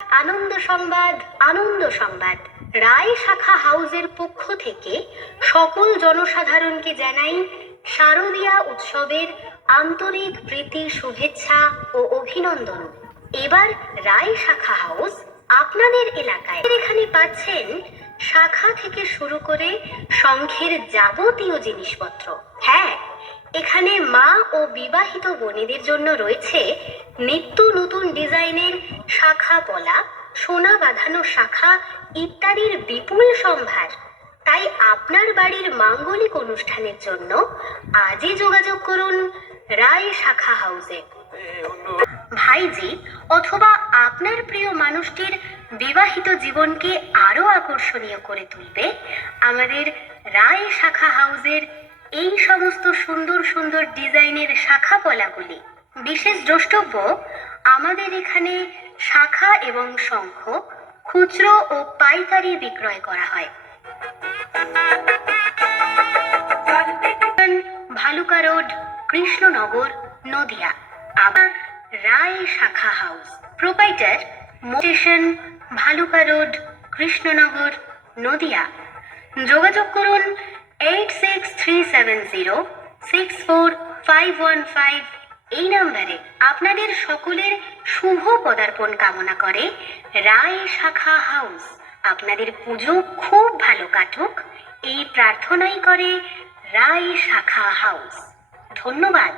আনন্দ সংবাদ আনন্দ সংবাদ। রায় শাখা হাউজের পক্ষ থেকে সকল জনসাধারণকে জানাই শারদীয়া উৎসবের আন্তরিক প্রীতি, শুভেচ্ছা ও অভিনন্দন। এবার রায় শাখা হাউস আপনাদের এলাকায়। এখানে পাচ্ছেন শাখা থেকে শুরু করে শঙ্খের যাবতীয় জিনিসপত্র। এখানে মা ও বিবাহিত বোনেদের জন্য রয়েছে নিত্য নতুন ডিজাইনের শাখা পলা সোনা বাঁধানো শাখা ইত্যাদির বিপুল সম্ভার। তাই আপনার বাড়ির মাঙ্গলিক অনুষ্ঠানের জন্য আজই যোগাযোগ করুন রায় শাখা হাউসে। ভাইজি, অথবা আপনার প্রিয় মানুষটির বিবাহিত জীবনকে আরও আকর্ষণীয় করে তুলবে আমাদের রায় শাখা হাউসের এই সমস্ত সুন্দর সুন্দর ডিজাইনের শাখা পলাগুলি বিশেষ দ্রষ্টব্য, আমাদের এখানে শাখা এবং শঙ্খ, খুচরো ও পাইকারি বিক্রয় করা হয়। ভালুকা রোড, কৃষ্ণনগর, নদিয়া। আবার রায় শাখা house. Proprietor station Bhaluka road, Krishnanagar, Nadia. যোগাযোগ করুন eight six three seven zero six four five one five এই নম্বরে আপনাদের সকলের শুভ পদার্পণ কামনা করে রায় শাখা হাউস। আপনাদের পুজো খুব ভালো কাটুক। এই প্রার্থনাই করে রায় শাখা হাউস। ধন্যবাদ।